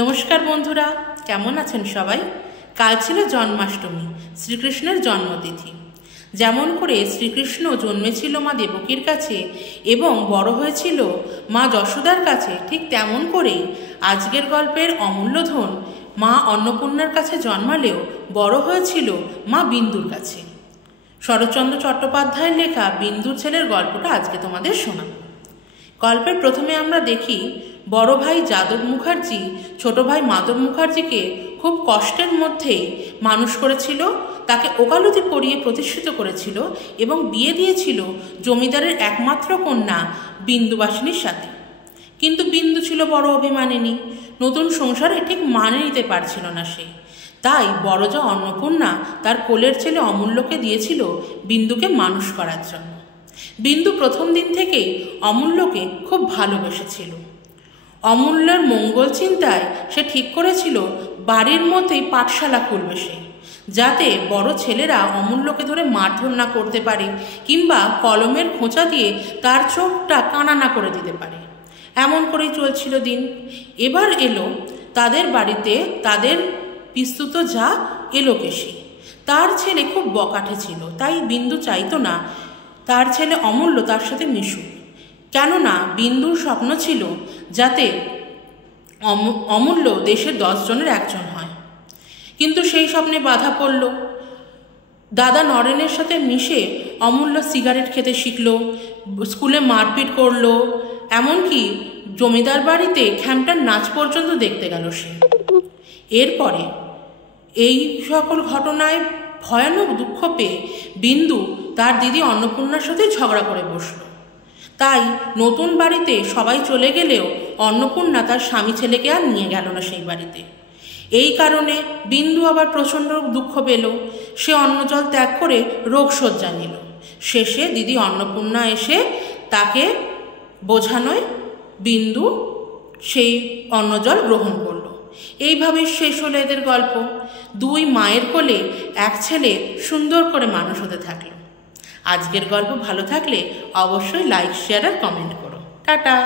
নমস্কার বন্ধুরা, কেমন আছেন সবাই? কাল ছিল জন্মাষ্টমী, শ্রীকৃষ্ণের জন্মতিথি। যেমন করে শ্রীকৃষ্ণ জন্মেছিল মা দেবকীর কাছে এবং বড় হয়েছিল মা যশোদার কাছে, ঠিক তেমন করেই আজকের গল্পের অমূল্য ধন মা অন্নপূর্ণার কাছে জন্মালেও বড় হয়েছিল মা বিন্দুর কাছে। শরৎচন্দ্র চট্টোপাধ্যায়ের লেখা বিন্দুর ছেলের গল্পটা আজকে তোমাদের শোনাব। গল্পের প্রথমে আমরা দেখি বড় ভাই যাদব মুখার্জি ছোট ভাই মাধব মুখার্জিকে খুব কষ্টের মধ্যেই মানুষ করেছিল, তাকে ওকালতি পড়িয়ে প্রতিষ্ঠিত করেছিল এবং বিয়ে দিয়েছিল জমিদারের একমাত্র কন্যা বিন্দুবাসিনীর সাথে। কিন্তু বিন্দু ছিল বড় অভিমানিনী, নতুন সংসারে ঠিক মানে নিতে পারছিল না সে। তাই বড়জা অন্নপূর্ণা তার কোলের ছেলে অমূল্যকে দিয়েছিল বিন্দুকে মানুষ করার জন্য। বিন্দু প্রথম দিন থেকেই অমূল্যকে খুব ভালোবেসেছিল। অমূল্যের মঙ্গল চিন্তায় সে ঠিক করেছিল বাড়ির মধ্যেই পাঠশালা খুলবে সে, যাতে বড় ছেলেরা অমূল্যকে ধরে মারধর না করতে পারে কিংবা কলমের খোঁচা দিয়ে তার চোখটা কানা না করে দিতে পারে। এমন করেই চলছিল দিন। এবার এলো তাদের বাড়িতে তাদের পিস্তুত যা এলোকেশী। তার ছেলে খুব বকাঠে ছিল, তাই বিন্দু চাইতো না তার ছেলে অমূল্য তার সাথে মিশুক। কেননা বিন্দুর স্বপ্ন ছিল যাতে অমূল্য দেশের 10 জনের একজন হয়। কিন্তু সেই স্বপ্নে বাধা পড়ল। দাদা নরেনের সাথে মিশে অমূল্য সিগারেট খেতে শিখল, স্কুলে মারপিট করল, এমনকি জমিদার বাড়িতে খ্যামটার নাচ পর্যন্ত দেখতে গেল সে। এরপরে এই সকল ঘটনায় ভয়ানক দুঃখ পেয়ে বিন্দু তার দিদি অন্নপূর্ণার সাথে ঝগড়া করে বসল। তাই নতুন বাড়িতে সবাই চলে গেলেও অন্নপূর্ণা তার স্বামী ছেলেকে আর নিয়ে গেল না সেই বাড়িতে। এই কারণে বিন্দু আবার প্রচণ্ড দুঃখ পেল। সে অন্নজল ত্যাগ করে রোগশয্যা নিল। শেষে দিদি অন্নপূর্ণা এসে তাকে বোঝানোয় বিন্দু সেই অন্নজল গ্রহণ করল। এইভাবেই শেষ হলো এদের গল্প। 2 মায়ের কোলে এক ছেলে সুন্দর করে মানুষ হতে থাকলো। আজকের গল্প ভালো থাকলে অবশ্যই লাইক, শেয়ার আর কমেন্ট করো। টাটা।